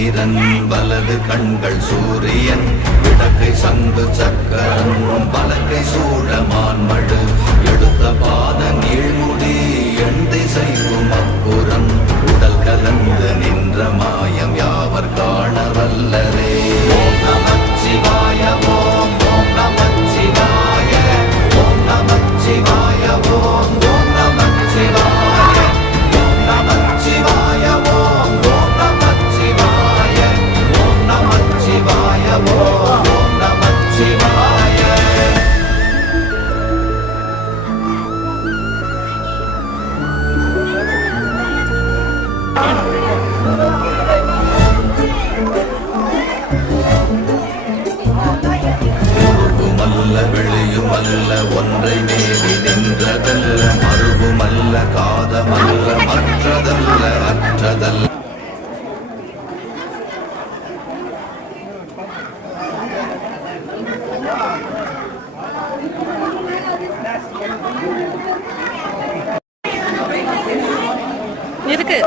சந்திரன் வலது கண்கள் சூரியன் விடக்கை சங்கு சக்கரம் வலக்கை சூழமான்மடு எடுத்த பாத நீழ்முடி எண் திசைக்கும் அப்புறம் உடல் கலந்து நின்ற மாயம் யாவர் காண வல்லரே. ஓம் நமச்சிவாய ஓம் ஓம் நமச்சிவாய ஓம் நமச்சிவாய ஓம் ஓம் நமச்சிவாய ஓம் நமச்சிவாய ஓம் ஓம் நமச்சிவாய ஓம் நமச்சிவாய ஓம் ஓம் நமச்சிவாய. வெளியுமல்ல ஒன்றை மேவி நின்றதல்ல மறுவுமல்ல காதமல்ல மற்றதல்ல அற்றதல்ல. இருக்கு